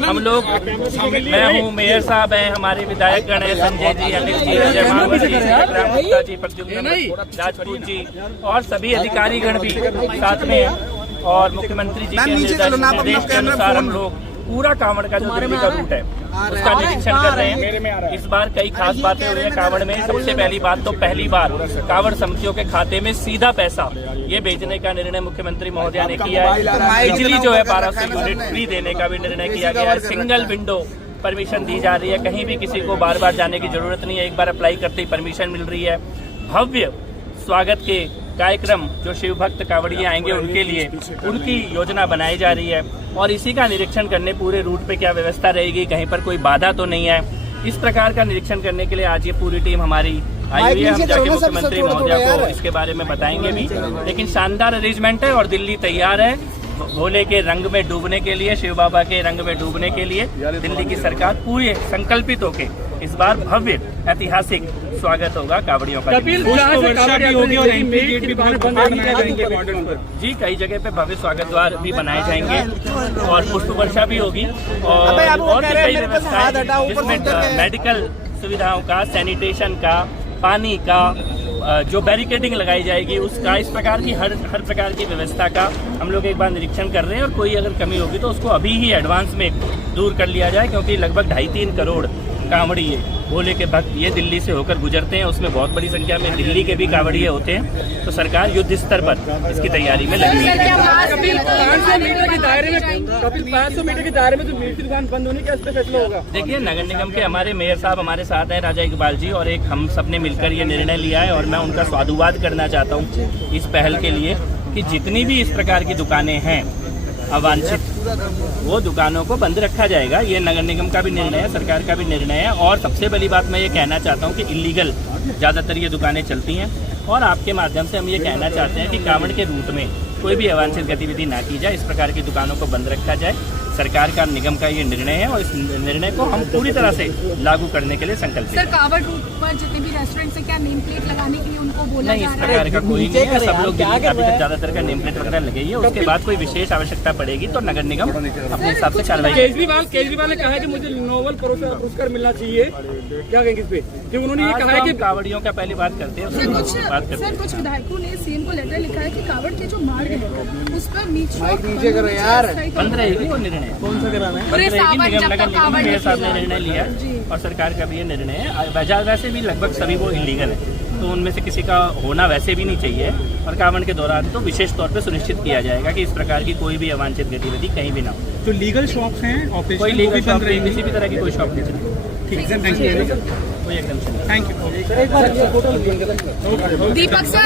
हम लोग, मैं हूँ, मेयर साहब हैं, हमारे विधायक गण हैं, संजय जी, अनिल जी, अजय मामा जी, गुप्ता जी, प्रद्युम्न राजपूत जी और सभी अधिकारी गण भी साथ में हैं। और मुख्यमंत्री जी के निर्देश के अनुसार हम लोग पूरा कांवड़ का जो दिल्ली का रूट है उसका निरीक्षण कर रहे हैं। इस बार कई खास बातें हुई हैं कांवड़ में। सबसे पहली बात तो पहली बार कांवड़ समितियों के खाते में सीधा पैसा ये भेजने का निर्णय मुख्यमंत्री महोदया ने किया है। बिजली जो है 1200 यूनिट फ्री देने का भी निर्णय किया गया है। सिंगल विंडो परमिशन दी जा रही है, कहीं भी किसी को बार बार जाने की जरूरत नहीं है, एक बार अप्लाई करते ही परमिशन मिल रही है। भव्य स्वागत के कार्यक्रम जो शिव भक्त कांवड़िए आएंगे उनके लिए उनकी योजना बनाई जा रही है और इसी का निरीक्षण करने पूरे रूट पे क्या व्यवस्था रहेगी, कहीं पर कोई बाधा तो नहीं है, इस प्रकार का निरीक्षण करने के लिए आज ये पूरी टीम हमारी आई हुई है। हम जाके मुख्यमंत्री महोदया को इसके बारे में बताएंगे भी। लेकिन शानदार अरेंजमेंट है और दिल्ली तैयार है भोले के रंग में डूबने के लिए, शिव बाबा के रंग में डूबने के लिए। दिल्ली की सरकार पूरे संकल्पित होके इस बार भव्य ऐतिहासिक स्वागत होगा कांवड़ियों का। जी, कई जगह पे भव्य स्वागत द्वार भी बनाए जाएंगे और पुष्प वर्षा भी होगी और भी कई व्यवस्थाएं जिसमें मेडिकल सुविधाओं का, सैनिटेशन का, पानी का, जो बैरिकेडिंग लगाई जाएगी उसका, इस प्रकार की हर प्रकार की व्यवस्था का हम लोग एक बार निरीक्षण कर रहे हैं। और कोई अगर कमी होगी तो उसको अभी ही एडवांस में दूर कर लिया जाए, क्योंकि लगभग 2.5-3 करोड़ कांवड़िए भोले के भक्त ये दिल्ली से होकर गुजरते हैं। उसमें बहुत बड़ी संख्या में दिल्ली के भी कांवड़िए होते हैं। तो सरकार युद्ध स्तर पर इसकी तैयारी में लगी है। 500 मीटर के दायरे में जो मीट दुकान बंद होने का इस पे फैसला होगा। देखिए, नगर निगम के हमारे मेयर साहब हमारे साथ हैं, राजा इकबाल जी, और एक हम सब ने मिलकर ये निर्णय लिया है और मैं उनका साधुवाद करना चाहता हूँ इस पहल के लिए कि जितनी भी इस प्रकार की दुकानें हैं अवांछित, वो दुकानों को बंद रखा जाएगा। ये नगर निगम का भी निर्णय है, सरकार का भी निर्णय है। और सबसे बड़ी बात मैं ये कहना चाहता हूँ कि इलीगल ज़्यादातर ये दुकानें चलती हैं और आपके माध्यम से हम ये कहना चाहते हैं कि कांवड़ के रूट में कोई भी अवांछित गतिविधि ना की जाए, इस प्रकार की दुकानों को बंद रखा जाए। सरकार का, निगम का ये निर्णय है और इस निर्णय को हम पूरी तरह से लागू करने के लिए संकल्पित हैं। सर, कांवड़ रूट पर जितने भी रेस्टोरेंट से क्या नेम प्लेट लगाने के लिए उनको बोला नहीं, जा इस रहा है? प्रकार का कोई नहीं है। सब लोग दिल्ली का अभी तक ज्यादातर का नेम प्लेट वगैरह लगे है। उसके बाद कोई विशेष आवश्यकता पड़ेगी तो नगर निगम अपने हिसाब से कार्रवाई। केजरीवाल ने कहा है कि मुझे नोबेल पुरस्कार मिलना चाहिए, क्या कहेंगे इस पे? कि उन्होंने ये कहा है कि कांवड़ियों का पहली बात करते हैं, कुछ विधायकों ने सीएम को लेटर लिखा है कि कांवड़ के जो मार्ग है उस पर नीचे करो यार, बंद रहेगी। वो निर्णय कौन सा कराना है? नगर निगम मेयर साहब ने निर्णय लिया है और सरकार का भी ये निर्णय है। बाजार वैसे भी लगभग सभी वो इलीगल है, तो उनमें से किसी का होना वैसे भी नहीं चाहिए। और कांवड़ के दौरान तो विशेष तौर पे सुनिश्चित किया जाएगा कि इस प्रकार की कोई भी अवांछित गतिविधि कहीं भी ना हो। जो लीगल शॉप्स हैं, कोई लीगल शॉप नहीं, किसी भी तरह की कोई शॉप नहीं चलेगी। ठीक है, थैंक यू, कोई एकदम थैंक यू। Deepak sir